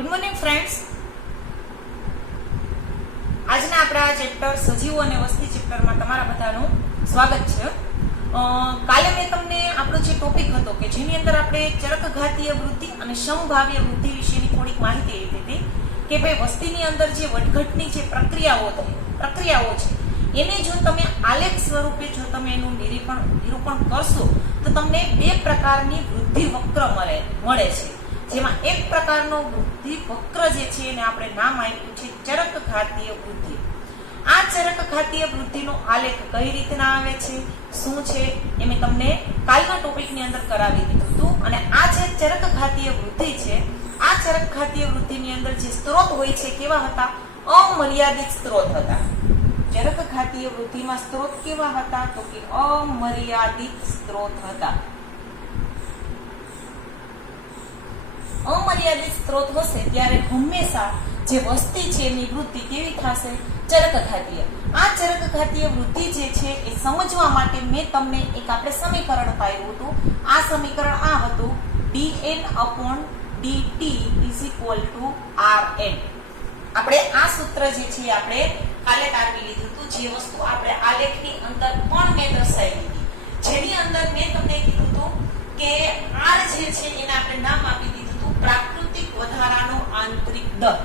Good morning friends. આજના આપણા chapter સજીવો અને વસ્તી ચેપ્ટરમાં તમારા બધાનું સ્વાગત છે. કાલે મેં તમને આપણો જે ટોપિક હતો કે જેની અંદર આપણે ચરકઘાતીય વૃદ્ધિ અને સમભાવ્ય વૃદ્ધિ વિશેની થોડીક માહિતી લીધી હતી કે ભાઈ વસ્તીની અંદર જે વધઘટની જે પ્રક્રિયાઓ છે એને જો તમે આલેખ સ્વરૂપે જો તમે એનું નિરૂપણ કરશો તો તમને બે પ્રકારની વૃદ્ધિ વક્ર મળે છે. જેમાં એક પ્રકારનો વૃદ્ધિ વક્ર જે છે એને આપણે નામ આપ્યું છે ચરકઘાતીય વૃદ્ધિ. આ ચરકઘાતીય વૃદ્ધિનો આલેખ કઈ રીતના આવે છે, શું છે એ મેં તમને કાલના ટોપિકની અંદર કરાવી દીધું હતું. અને આ જે ચરકઘાતીય વૃદ્ધિ છે, આ ચરકઘાતીય વૃદ્ધિની અંદર જે સ્ત્રોત હોય છે કેવા હતા? અમર્યાદિત સ્ત્રોત હતા. ચરકઘાતીય વૃદ્ધિમાં સ્ત્રોત કેવા હતા? તો કે અમર્યાદિત સ્ત્રોત હતા. અમર્યાદિત સ્ત્રોત હશે ત્યારે હંમેશા જે વસ્તી છે એની વૃદ્ધિ કેવી થશે? ચરકઘાતીય. આ ચરકઘાતીય વૃદ્ધિ જે છે એ સમજવા માટે મેં તમને એક આપણે સમીકરણ પાડ્યું હતું. આ સમીકરણ આ હતું dn/dt = rn. આપણે આ સૂત્ર જે છે આપણે કાલે તારવી લીધું હતું. જે વસ્તુ આપણે આલેખની અંદર પણ મેં દર્શાવી હતી, જેની અંદર મેં તમને કીધું હતું કે r જે છે એને આપણે નામ આપી દીધું હતું પ્રાકૃતિક વધારાનો આંતરિક દર.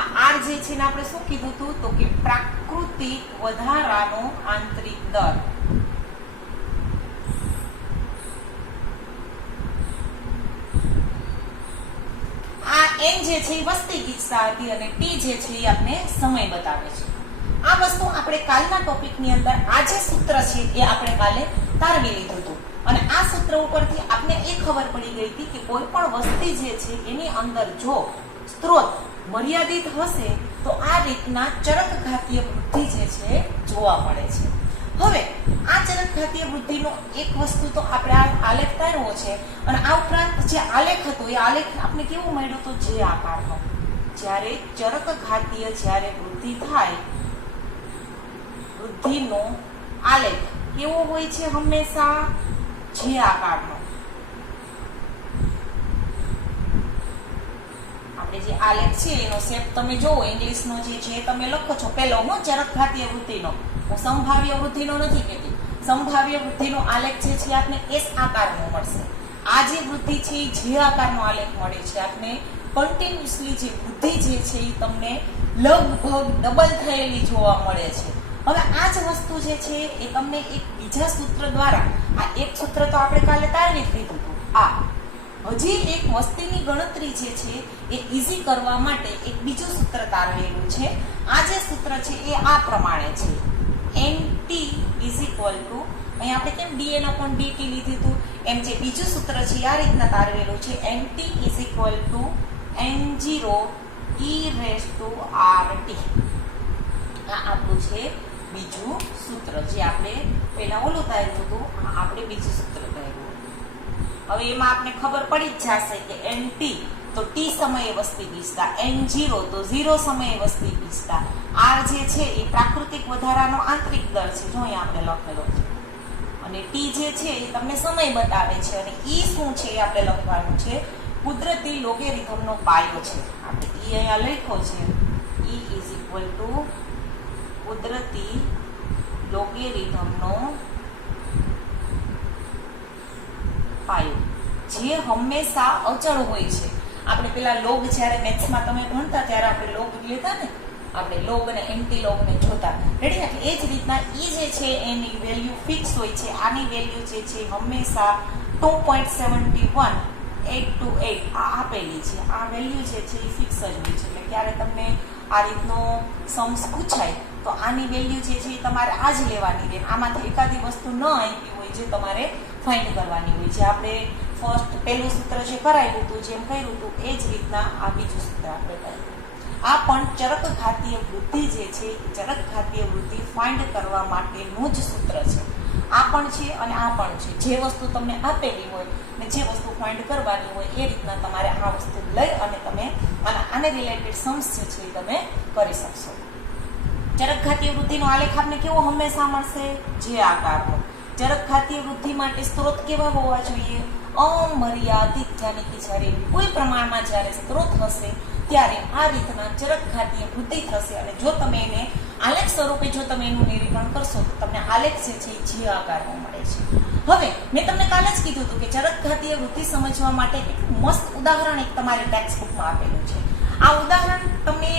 આ r જે છે ને આપણે શું કીધું હતું? તો કે પ્રાકૃતિક વધારાનો આંતરિક દર. આ n જે છે એ વસ્તી ગીચતા હતી અને t જે છે એ આપણે સમય બતાવે છે. આ વસ્તુ આપણે કાલના ટોપિકની અંદર આ જે સૂત્ર છે એ આપણે કાલે તારવી લીધું હતું. અને આ સૂત્ર ઉપરથી આપણે એ ખબર પડી ગઈ હતી કે કોઈ પણ વસ્તી જે છે એની અંદર જો સ્ત્રોત મર્યાદિત હશે તો આ રીતના ચરકઘાતીય વૃદ્ધિ જે છે જોવા મળે છે. હવે આ ચરકઘાતીય વૃદ્ધિનો એક વસ્તુ તો આપણે આ આલેખ તારવો છે. અને આ ઉપરાંત જે આલેખ હતો એ આલેખ આપણે કેવો મળ્યો તો જે આકારનો. જ્યારે ચરકઘાતીય જ્યારે વૃદ્ધિ થાય, વૃદ્ધિનો આલેખ કેવો હોય છે? હંમેશા જે આકારનો. આપણે જે આલેખ છે એનો શેપ તમે જોવો, ઇંગ્લિશનો જે છે તમે લખો છો પહેલો હું ચરકઘાતીય વૃદ્ધિનો, હું સંભાવ્ય વૃદ્ધિનો નથી કહેતી. સંભાવ્ય વૃદ્ધિનો આલેખ જે છે આપને S આકારનો મળશે. આ જે વૃદ્ધિ છે એ જે આકારનો આલેખ મળે છે આપને. કન્ટિન્યુઅસલી જે વૃદ્ધિ જે છે એ તમને લગભગ ડબલ થયેલી જોવા મળે છે. હવે આ જ વસ્તુ જે છે એ તમને એક બીજા સૂત્ર દ્વારા, આ એક સૂત્ર તો આપણે કાલે તારવી લીધું હતું. આ હજી એક વસ્તીની ગણતરી જે છે એ ઈઝી કરવા માટે એક બીજું સૂત્ર તારવેલું છે. આ જે સૂત્ર છે એ આ પ્રમાણે છે nt અહીંયા આપણે કેમ dn/dt લીધું હતું એમ જે બીજું સૂત્ર છે આ રીતના તારવેલું છે nt n0e⁻rt. આ આપણું છે બીજું સૂત્ર. જે આપણે પહેલા ઓલું તાર્યું હતું, આપણે બીજું સૂત્ર તાર્યું. હવે એમાં આપણે ખબર પડી જ જશે કે nt તો t સમયે વસ્તી ગીચતા, n0 તો 0 સમયે વસ્તી ગીચતા, r જે છે એ પ્રાકૃતિક વધારાનો આંતરિક દર છે, જો અહીંયા આપણે લખેલો છે. અને t જે છે એ તમને સમય બતાવે છે. અને e શું છે એ આપણે લખવાનું છે કુદરતી લોગેરિધમનો પાયો છે. આપણે e અહીંયા લખ્યો છે e = કુદરતી લોગેરિધમનો પાયો, જે હંમેશા અચળ હોય છે. આપણે પેલા લોગ જ્યારે મેથ્સમાં તમે ભણતા ત્યારે આપણે લોગ લેતા ને, આપણે લોગ અને એન્ટી લોગ ને જોતા, રેડી? એટલે એ જ રીતના ઈ જે છે એની વેલ્યુ ફિક્સ હોય છે. આની વેલ્યુ જે છે હંમેશા 2.71828 આ આપેલી છે. આ વેલ્યુ જે છે એ ફિક્સ જ હોય છે. એટલે ક્યારે તમને આ રીતનો સમ્સ પૂછાય તો આની વેલ્યુ જે છે એ તમારે આ જ લેવાની રહે. આમાંથી એકાદી વસ્તુ ન આપી હોય જે તમારે ફાઇન્ડ કરવાની હોય. જે આપણે ફર્સ્ટ પહેલું સૂત્ર જે કરાવ્યું હતું, જેમ કર્યું હતું એ જ રીતના આ બીજું સૂત્ર આપણે કર્યું. આ પણ ચરકઘાતીય વૃદ્ધિ જે છે ચરકઘાતીય વૃદ્ધિ ફાઇન્ડ કરવા માટેનું જ સૂત્ર છે. આ પણ છે અને આ પણ છે. જે વસ્તુ તમને આપેલી હોય ને જે વસ્તુ ફાઇન્ડ કરવાની હોય એ રીતના તમારે આ વસ્તુ લઈ અને તમે આને રિલેટેડ સમ્સ જે છે એ તમે કરી શકશો. ચરકઘાતીય વૃદ્ધિનો આલેખ આપને કેવો હંમેશા મળશે? જે આકારનો. ચરકઘાતીય વૃદ્ધિ માટે સ્ત્રોત કેવા હોવા જોઈએ? અમર્યાદિત. યાની કે જ્યારે કોઈ પ્રમાણમાં જ્યારે સ્ત્રોત હશે ત્યારે આ રીતના ચરકઘાતીય વૃદ્ધિ થશે. અને જો તમે એને આલેખ સ્વરૂપે જો તમે એનું નિરૂપણ કરશો તો તમને આલેખ જે છે એ જે આકારમાં મળે છે. હવે મેં તમને કાલે જ કીધું હતું કે ચરકઘાતીય વૃદ્ધિ સમજવા માટે એક મસ્ત ઉદાહરણ એક તમારી ટેક્સ્ટ બુકમાં આપેલું છે. આ ઉદાહરણ તમને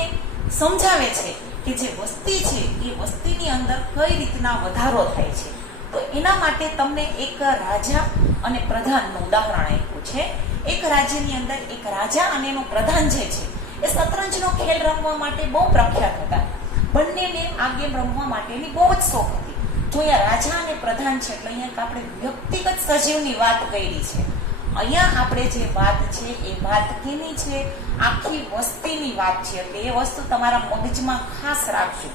સમજાવે છે કે જે વસ્તી છે એ વસ્તીની અંદર કઈ રીતના વધારો થાય છે. તો એના માટે તમને એક રાજા અને પ્રધાનનું ઉદાહરણ આપ્યું છે. એક રાજ્યની અંદર એક રાજા અને એનો પ્રધાન જે છે એ શતરંજનો ખેલ રમવા માટે બહુ પ્રખ્યાત હતા. બંનેને આ ગેમ રમવા માટેની બહુ જ શોખ હતી. જો અહીંયા રાજા અને પ્રધાન છે એટલે અહીંયા આપણે વ્યક્તિગત સજીવની વાત કરી છે. અહીંયા આપણે જે વાત છે એ વાત કેની છે? આખી વસ્તીની વાત છે. એટલે એ વસ્તુ તમારા મગજમાં ખાસ રાખજો.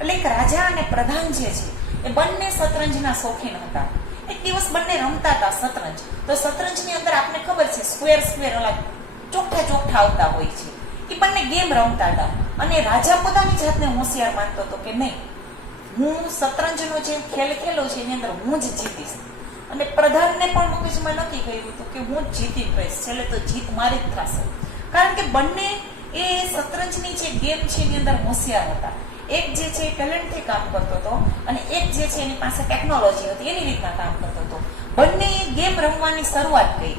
એટલે એક રાજા અને પ્રધાન જે છે એ બંને શતરંજના શોખીન હતા. એક દિવસ બંને રમતા હતા શતરંજ. તો શતરંજની અંદર આપને ખબર છે સ્ક્વેર સ્ક્વેર ઓલા ચોખ્ઠા આવતા હોય છે. એ બંને ગેમ રમતા હતા. અને રાજા પોતાની જાતને હોશિયાર માનતો હતો કે નહીં, હું શતરંજનો જે ખેલ ખેલો છે એની અંદર હું જ જીતીશ. અને પ્રધાનને પણ મગજમાં નક્કી કર્યું હતું કે હું જ જીતી રહીશ, છેલ્લે તો જીત મારી જ થશે. કારણ કે બંને એ શતરંજની જે ગેમ છે એની અંદર હોશિયાર હતા. એક જે છે ટેલેન્ટથી કામ કરતો હતો અને એક જે છે એની પાસે ટેકનોલોજી હતી એની રીતના કામ કરતો હતો. બંને ગેમ રમવાની શરૂઆત કરી.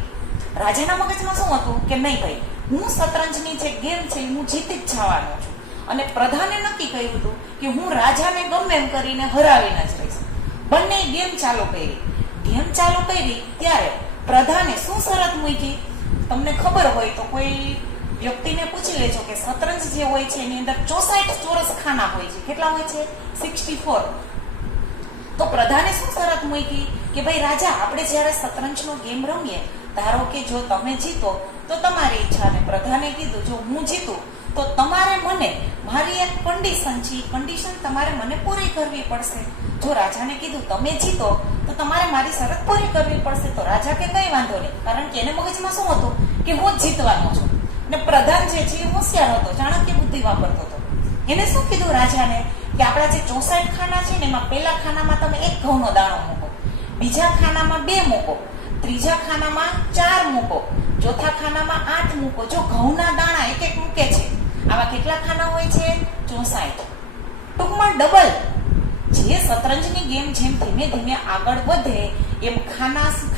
રાજાના મગજમાં શું હતું કે નહીં ભાઈ, હું શતરંજની જે ગેમ છે હું જીતી જ જવાનો છું. અને પ્રધાને નક્કી કર્યું હતું કે હું રાજાને ગમે એમ કરીને હરાવીને જ રહીશ. બંને ગેમ ચાલુ કરી. ગેમ ચાલુ કરી ત્યારે પ્રધાને શું શરત મૂકી તમને ખબર હોય તો કોઈ વ્યક્તિને પૂછી લેજો કે શતરંજ જે હોય છે એની અંદર 64 ચોરસ ખાના હોય છે. કેટલા હોય છે? 64. તો પ્રધાને શું શરત મૂકી કે ભાઈ રાજા, આપણે જ્યારે શતરંજનો ગેમ રમીએ, ધારો કે જો તમે જીતો તો તમારી ઈચ્છા. ને પ્રધાને કીધું જો હું જીતું તો તમારે મને મારી એક કન્ડિશન છે, કન્ડિશન તમારે મને પૂરી કરવી પડશે. જો રાજાને કીધું તમે જીતો તો તમારે મારી શરત પૂરી કરવી પડશે. તો રાજા કે કઈ વાંધો નહીં, કારણ કે એને મગજમાં શું હતું કે હું જ જીતવાનો છું. ને પ્રધાન જે છે એ હોશિયાર હતો, ચાણક્ય બુદ્ધિ વાપરતો હતો. એને શું કીધું રાજાને કે આપણા જે 64 ખાના છે ને એમાં પહેલા ખાનામાં તમે 1 ઘઉંનો દાણો મૂકો, બીજા ખાનામાં 2 મૂકો, ત્રીજા ખાનામાં 4 મૂકો, ચોથા ખાનામાં 8 મૂકો. જો ઘઉંના દાણા એક એક મૂકે છે, આવા કેટલા ખાના હોય છે? 64. ટૂંકમાં ડબલ. જે શતરંજની ગેમ જેમ ધીમે ધીમે આગળ વધે એમ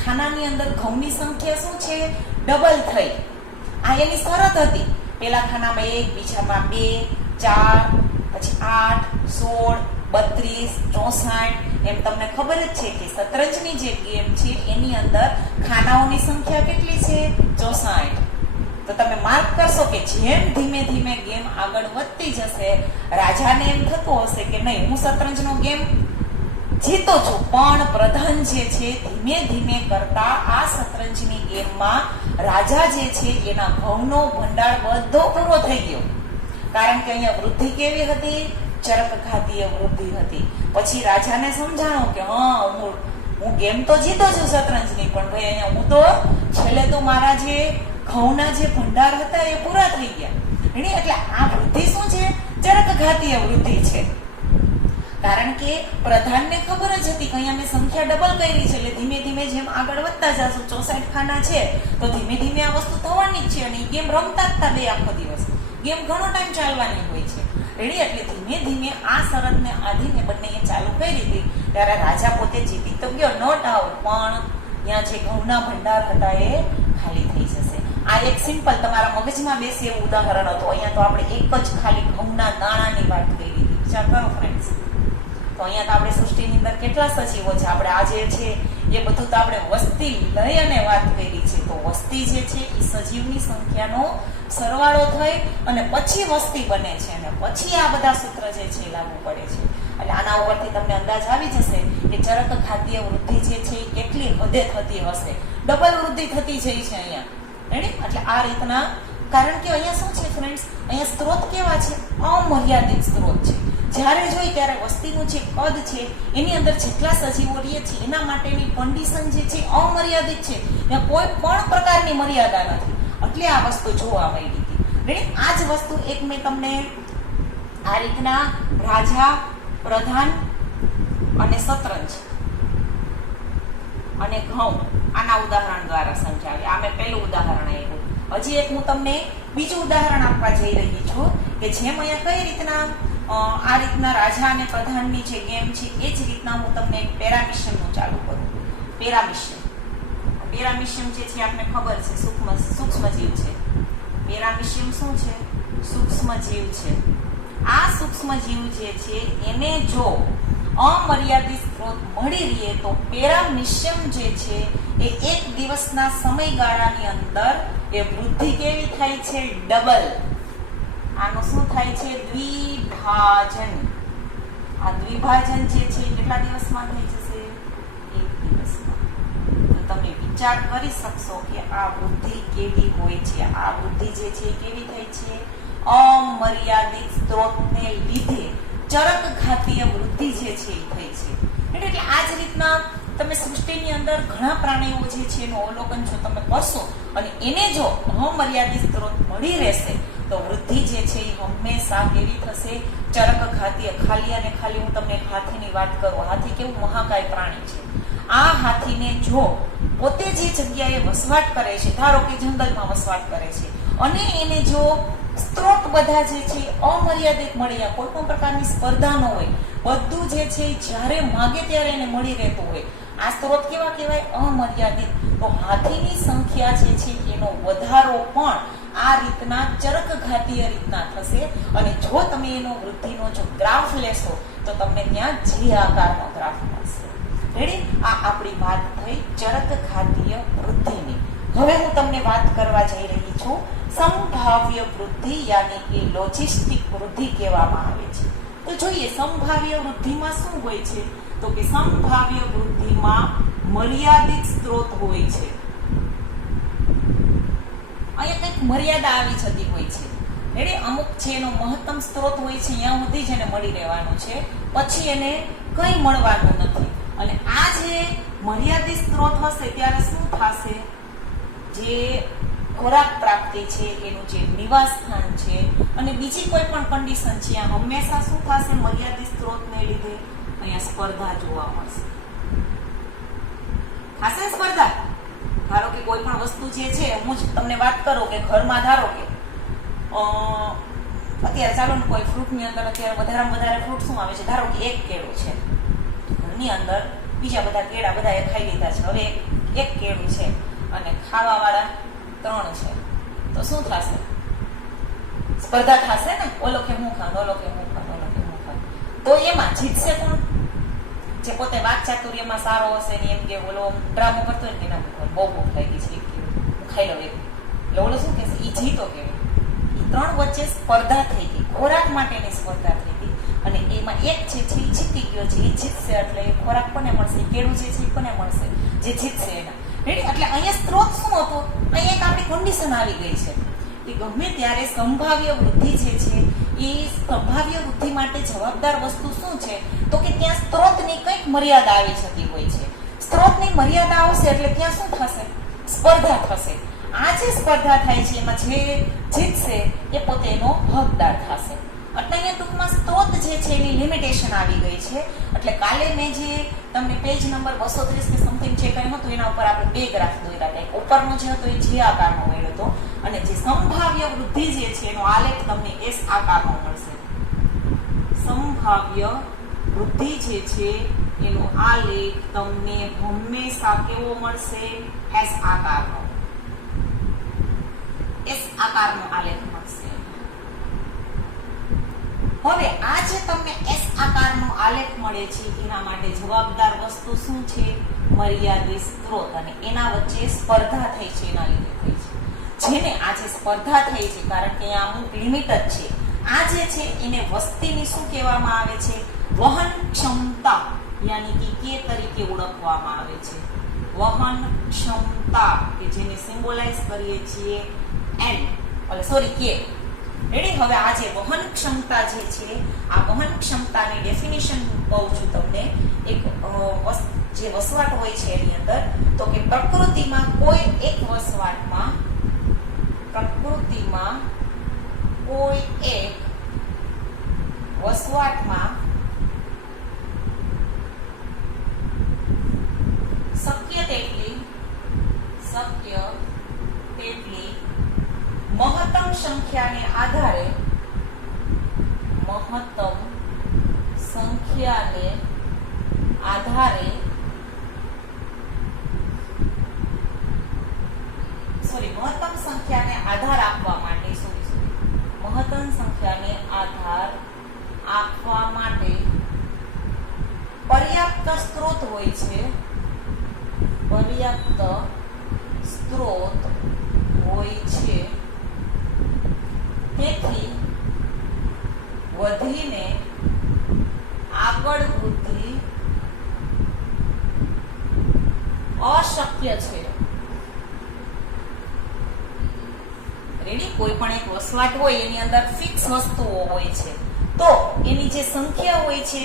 ખાનાની અંદર ઘઉંની સંખ્યા શું છે? ડબલ થઈ. આ એની શરત હતી. પેલા ખાનામાં 1, બીજામાં 2, 4, પછી 8, 16, 32, 64. એમ તમને ખબર જ છે કે શતરંજની જે ગેમ છે એની અંદર ખાનાઓની સંખ્યા કેટલી છે? 64. તો તમે માર્ક કરશો કે જેમ ધીમે ધીમે ગેમ આગળ વધતી જશે, રાજાને એમ થતું હશે કે નહીં, હું શતરંજનો ગેમ જીતો છું, પણ પ્રધાન જે છે ધીમે ધીમે કરતા આ શતરંજની ગેમમાં રાજા જે છે એના ઘઉંનો ભંડાર બધો પૂરો થઈ ગયો. કારણ કે અહીંયા વૃદ્ધિ કેવી હતી? ચરકઘાતીય વૃદ્ધિ હતી. પછી રાજાને સમજાણો કે હા, હું ગેમ તો જીતો છું શતરંજની, પણ ભાઈ અહીંયા હું તો છેલ્લે તો મારા જે ઘઉંના જે ભંડાર હતા એ પૂરા થઈ ગયા. એટલે આ વૃદ્ધિ શું છે? ચરકઘાતીય વૃદ્ધિ છે. કારણ કે પ્રધાનને ખબર જ હતી કે અહીંયા મેં સંખ્યા ડબલ કરી છે, એટલે ધીમે ધીમે જેમ આગળ વધતા જશું, 64 ખાના છે તો ધીમે ધીમે આ વસ્તુ થવાની જ છે. અને ગેમ રમતા જ હતા 2 આખો દિવસ. ગેમ ઘણો ટાઈમ ચાલવાની હોય છે. એટલે ધીમે ધીમે આ શરતને આધીને બંને ચાલુ કરી હતી. ત્યારે રાજા પોતે જીતી તો ગયો, નો ડાઉટ, પણ ત્યાં જે ઘઉંના ભંડાર હતા એ ખાલી થઈ જશે. આ એક સિમ્પલ તમારા મગજમાં બેસે એવું ઉદાહરણ હતું. અહીંયા તો આપણે એક જ ખાલી ઘઉંના દાણાની વાત કરી હતી. વિચાર કરો ફ્રેન્ડ્સ, તો અહીંયા તો આપણે સૃષ્ટિની અંદર કેટલા સજીવો છે, આપણે આ જે છે એ બધું તો આપણે વસ્તી લઈ અને વાત કરી છે. તો વસ્તી જે છે એ સજીવની સંખ્યાનો સરવાળો થઈ અને પછી વસ્તી બને છે, અને પછી આ બધા સૂત્ર જે છે એ લાગુ પડે છે. એટલે આના ઉપરથી તમને અંદાજ આવી જશે કે ચરકઘાતીય વૃદ્ધિ જે છે એ કેટલી હદે થતી હશે. ડબલ વૃદ્ધિ થતી જાય છે અહીંયા. એટલે આ રીતના, કારણ કે અહીંયા શું છે ફ્રેન્ડ્સ, અહીંયા સ્ત્રોત કેવા છે? અમર્યાદિત સ્ત્રોત છે. જ્યારે જોઈ ત્યારે વસ્તીનું જે કદ છે એની અંદર જેટલા સજીવો રહે છે એના માટેની કન્ડિશન જે છે અમર્યાદિત છે. ત્યાં કોઈ પણ પ્રકારની મર્યાદા નથી. એટલે આ વસ્તુ જોવા મળી હતી. આ જ વસ્તુ એક મેં તમને આ રીતના રાજા, પ્રધાન અને શતરંજ અને ઘઉં આના ઉદાહરણ દ્વારા સમજાવી. આ મેં પહેલું ઉદાહરણ આપ્યું. હજી એક હું તમને બીજું ઉદાહરણ આપવા જઈ રહી છું કે જેમ અહીંયા કઈ રીતના આ રીતના રાજા અને પ્રધાનની જે ગેમ છે એ જ રીતના હું તમને પેરામિશનનું ચાલુ કરું. પેરામિશન જે છે આપને ખબર છે સૂક્ષ્મ જીવ છે. પેરામિશન શું છે? સૂક્ષ્મ જીવ છે. આ સૂક્ષ્મ જીવ જે છે એને જો અમર્યાદિત સ્ત્રોત મળી રહે તો પેરામિશન જે છે એ એક દિવસના સમયગાળાની અંદર એ વૃદ્ધિ કેવી થાય છે? ડબલ. આનું શું થાય છે? દ્વિભાજન. આ દ્વિભાજન જે છે કેટલા દિવસમાં થઈ જશે? એક દિવસમાં. તો તમે વિચાર કરી શકશો કે આ વૃદ્ધિ કેવી હોય છે. આ વૃદ્ધિ જે છે કેવી થઈ છે? અમર્યાદિત સ્ત્રોતને લીધે ચરકઘાતીય વૃદ્ધિ જે છે એ થઈ છે. એટલે આ જ રીતના તમે સૃષ્ટિની અંદર ઘણા પ્રાણીઓ જે છે એનું અવલોકન જો તમે કરશો અને એને જો અમર્યાદિત સ્ત્રોત મળી રહેશે તો વૃદ્ધિ જે છે એ હંમેશા કેવી થશે? ચરકઘાતીય. ખાલી અને ખાલી હું તમને હાથીની વાત કરું. હાથી કેવું મહાકાય પ્રાણી છે. આ હાથીને જો પોતે જે જગ્યાએ વસવાટ કરે છે, ધારો કે જંગલમાં વસવાટ કરે છે, અને એને જો સ્ત્રોત બધા જે છે અમર્યાદિત મળી, કોઈ પણ પ્રકારની સ્પર્ધા ન હોય, બધું જે છે જ્યારે માગે ત્યારે એને મળી રહેતું હોય, આ સ્ત્રોત કેવા કહેવાય? અમર્યાદિત. તો હાથીની સંખ્યા જે છે એનો વધારો પણ આ રીતના ચરકઘાતીય રીતના થશે. અને જો તમે એનો વૃદ્ધિનો જો ગ્રાફ લેશો તો તમને ત્યાં જે આકારનો ગ્રાફ મળશે. રેડી? આ આપણી વાત થઈ ચરકઘાતીય વૃદ્ધિની. હવે હું તમને વાત કરવા જઈ રહી છું સંભાવ્ય વૃદ્ધિ, યાની કે લોજિસ્ટિક વૃદ્ધિ કહેવામાં આવે છે. તો જોઈએ સંભાવ્ય વૃદ્ધિમાં શું હોય છે? તો કે સંભાવ્ય વૃદ્ધિમાં મર્યાદિત સ્ત્રોત હોય છે. અહીંયા કંઈક મર્યાદા આવી જતી હોય છે. એટલે અમુક છે એનો મહત્તમ સ્ત્રોત હોય છે, ત્યાં સુધી જ એને મળી રહેવાનું છે, પછી એને કંઈ મળવાનું નથી. અને આ જે મર્યાદિત સ્ત્રોત હશે ત્યારે શું થશે? જે ખોરાક પ્રાપ્તિ છે, એનું જે નિવાસ સ્થાન છે, અને બીજી કોઈ પણ કન્ડિશન છે, આ હંમેશા શું થશે? મર્યાદિત સ્ત્રોતને લીધે અહીંયા સ્પર્ધા જોવા મળશે. થશે સ્પર્ધા. ધારો કે કોઈ પણ વસ્તુ જે છે, હું જ તમને વાત કરું કે ઘરમાં ધારો કે અત્યારે ચાલો ને કોઈ ફ્રૂટની અંદર અત્યારે વધારેમાં વધારે ફ્રૂટ શું આવે છે? ધારો કે એક કેળું છે, ઘરની અંદર બીજા બધા કેળા બધાએ ખાઈ લીધા છે, હવે એક કેળું છે અને ખાવાવાળા 3 છે, તો શું થશે? સ્પર્ધા થશે ને. ઓલો કે હું ખાન, ઓલો કે હું ખાન, ઓલો કે હું ખાન. તો એમાં જીતશે કોણ? જે પોતે વાત ચાતુર્યમાં સારો હશે ને એમ કે ઓલો ડ્રામો કરતો હોય ને એના બહુ ભૂખ લાગી છે, હું ખાઈ લઉં એટલે ઓલો શું કહેશે? એ જીતો કેવી? એ 3 વચ્ચે સ્પર્ધા થઈ ગઈ, ખોરાક માટેની સ્પર્ધા થઈ ગઈ, અને એમાં એક છે જે જીતી ગયો છે, એ જીતશે એટલે એ ખોરાક કોને મળશે? કેળું જે છે એ કોને મળશે? જે જીતશે એના. એટલે અહીંયા સ્ત્રોત શું હતો? અહીંયા એક આપણી કન્ડિશન આવી ગઈ છે કે ગમે ત્યારે સંભાવ્ય વૃદ્ધિ જે છે એ સંભાવ્ય વૃદ્ધિ માટે જવાબદાર વસ્તુ શું છે? તો કે ત્યાં સ્ત્રોતની કંઈક મર્યાદા આવી જતી હોય છે. સ્ત્રોતની મર્યાદા આવશે એટલે ત્યાં શું થશે? સ્પર્ધા થશે. આ જે સ્પર્ધા થાય છે એમાં જે જીતશે એ પોતે એનો હકદાર થશે. એટલે અહીંયા ટૂંકમાં સ્ત્રોત જે છે એની લિમિટેશન આવી ગઈ છે. એટલે કાલે મેં જે તમને પેજ નંબર 230 કે સમથિંગ જે કંઈ હતું એના ઉપર આપણે 2 ગ્રાફ દોર્યા હતા. ઉપરનો જે હતો એ જે આકારનો મળ્યો હતો, અને જે સંભાવ્ય વૃદ્ધિ જે છે એનો આલેખ તમને એસ આકારનો મળશે. સંભાવ્ય વૃદ્ધિ જે છે એનો આલેખ તમને હંમેશા કેવો મળશે? એસ આકારનો. એસ આકારનો આલેખ મળશે. હવે આ જે તમને એસ આકારનો આલેખ મળે છે એના માટે જવાબદાર વસ્તુ શું છે? મર્યાદિત સ્ત્રોત, અને એના વચ્ચે સ્પર્ધા થઈ છે, એના લીધે થઈ છે. જેને આ જે સ્પર્ધા થઈ છે, કારણ કે અહીંયા અમુક લિમિટ જ છે, આ જે છે એને વસ્તીની શું કહેવામાં આવે છે? વહન ક્ષમતા, યાની કે તરીકે ઓળખવામાં આવે છે. વહન ક્ષમતા, કે જેને સિમ્બોલાઇઝ કરીએ છીએ એન, કે. રેડી? હવે આ જે વહન ક્ષમતા જે છે, આ વહન ક્ષમતાની ડેફિનેશન કહું છું તમને. એક જે વસવાટ હોય છે એની અંદર, તો કે પ્રકૃતિમાં કોઈ એક વસવાટમાં શક્ય તેટલી સંખ્યાને આધારે મહત્તમ સંખ્યાને આધારે મહત્તમ સંખ્યાને આધાર આપવા માટે મહત્તમ સંખ્યાને આધાર આપવા માટે પર્યાપ્ત સ્ત્રોત હોય છે, પર્યાપ્ત સ્ત્રોત હોય છે. તેથી વધીને આગળ વૃદ્ધિ અશક્ય છે. રેડી? કોઈ પણ એક વસવાટ હોય એની અંદર ફિક્સ વસ્તુઓ હોય છે, તો એની જે સંખ્યા હોય છે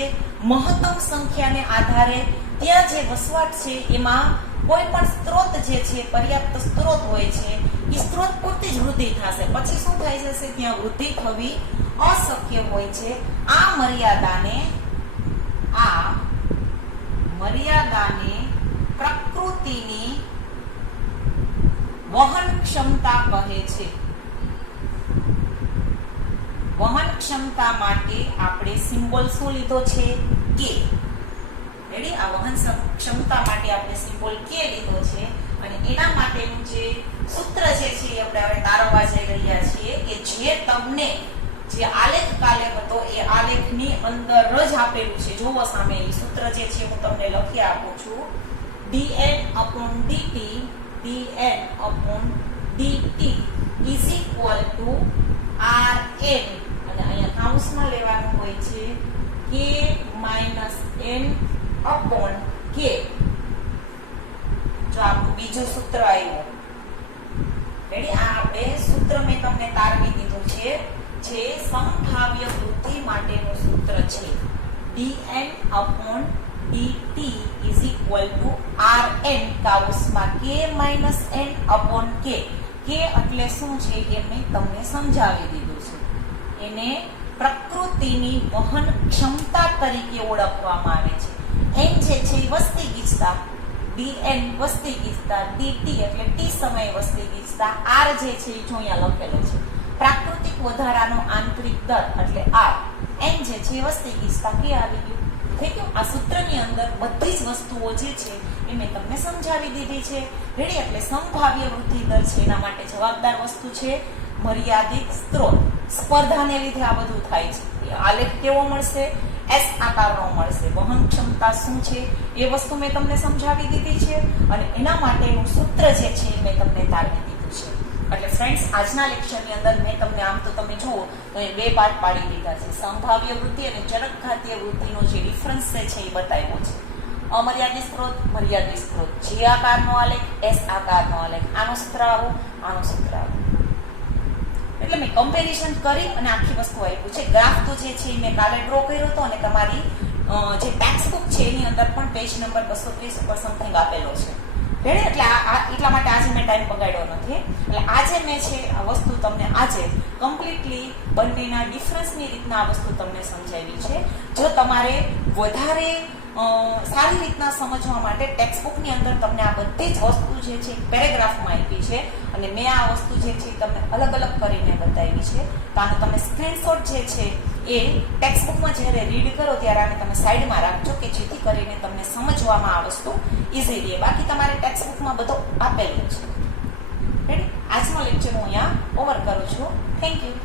મહત્તમ સંખ્યાને આધારે ત્યાં જે વસવાટ છે એમાં કોઈ પણ સ્ત્રોત જે છે પર્યાપ્ત સ્ત્રોત હોય છે એ સ્ત્રોત પૂરતી જ વૃદ્ધિ થશે. પછી શું થાય જશે? ત્યાં વૃદ્ધિ થવી અશક્ય હોય છે. આ મર્યાદાને પ્રકૃતિની વહન ક્ષમતા કહે છે. વહન ક્ષમતા માટે આપણે સિમ્બોલ શું લીધો છે? કે. રેડી? આ વહન ક્ષમતા માટે આપણે સિમ્બોલ કે લીધો છે અને એના માટેનું જે સૂત્ર જે છે એ આપણે હવે તારવવા જઈ રહ્યા છીએ કે જે તમને જે આલેખ કાલે હતો એ આલેખની અંદર જ આપેલું છે. જોવો સામે એ સૂત્ર જે છે હું તમને લખી આપું છું. dn/dt dn/dt is equal to rn અને અહીંયા કાઉન્સમાં લેવાનું હોય છે k - n/k. જો આપણું બીજું સૂત્ર આવ્યું. રેડી? આ આપણે સૂત્ર મેં તમને તારવી દીધું છે જે સંભાવ્ય વૃદ્ધિ માટેનું સૂત્ર છે. dn/dt is equal to rn કાઉન્સમાં k - n/k. k એટલે શું છે એ મેં તમને સમજાવી દીધું છે. એને પ્રકૃતિની વહન ક્ષમતા તરીકે ઓળખવામાં આવે છે. n જે છે વસ્તી ગીચતા, dn વસ્તી ગીચતા, dt એટલે t સમય વસ્તી ગીચતા, r જે છે એ જો અહીંયા લખેલો છે પ્રાકૃતિક વધારાનો આંતરિક દર એટલે r, n જે છે વસ્તી ગીચતા, કે આવી ગયું. થઈ ગયું? આ સૂત્રની અંદર બધી જ વસ્તુઓ જે છે એ મેં તમને સમજાવી દીધી છે. રેડી? એટલે સંભાવ્ય વૃદ્ધિ દર છે એના માટે જવાબદાર વસ્તુ છે મર્યાદિત સ્ત્રોત. સ્પર્ધાને લીધે આ બધું થાય છે. આલેખ કેવો મળશે? S આકારનો મળશે. વહન ક્ષમતા શું છે એ વસ્તુ મેં તમને સમજાવી દીધી છે અને એના માટેનું સૂત્ર જે છે એ મેં તમને તારવી દીધું છે. એટલે ફ્રેન્ડ્સ, આજના લેક્ચરની અંદર મેં તમને આમ તો તમે જુઓ તો એ બે પાર્ટ પાડી દીધા છે. સંભાવ્ય વૃદ્ધિ અને ચરકઘાતીય વૃદ્ધિનો જે ડિફરન્સ છે એ બતાવ્યો છે. અમર્યાદિત સ્ત્રોત, મર્યાદિત સ્ત્રોત, G આકારનો આલેખ, S આકારનો આલેખ, આનો સૂત્ર આવો, આનો સૂત્ર આવો. એટલે મેં કમ્પેરિઝન કરી અને આખી વસ્તુ આપ્યું છે. ગ્રાફ તો જે છે એ મેં કાલે ડ્રો કર્યો હતો અને તમારી જે ટેક્સ્ટ બુક છે એની અંદર પણ પેજ નંબર 230 ઉપર સમથિંગ આપેલો છે. રેડી? એટલે એટલા માટે આજે મેં ટાઈમ બગાડ્યો નથી. એટલે આજે મેં છે આ વસ્તુ તમને આજે કમ્પ્લીટલી બંનેના ડિફરન્સની રીતના આ વસ્તુ તમને સમજાવી છે. જો તમારે વધારે સારી રીતના સમજવા માટે ટેક્સ્ટ બુકની અંદર તમને આ બધી જ વસ્તુ જે છે પેરેગ્રાફમાં આપી છે અને મેં આ વસ્તુ જે છે તમને અલગ અલગ કરીને બતાવી છે. તો આનો તમે સ્ક્રીનશોટ જે છે એ ટેક્સ્ટ બુકમાં જ્યારે રીડ કરો ત્યારે આને તમે સાઈડમાં રાખજો કે જેથી કરીને તમને સમજવામાં આ વસ્તુ ઇઝી રહે. બાકી તમારે ટેક્સ્ટ બુકમાં બધો આપેલું છે. રેડી? આજનો લેક્ચર હું અહીંયા ઓવર કરું છું. Thank you.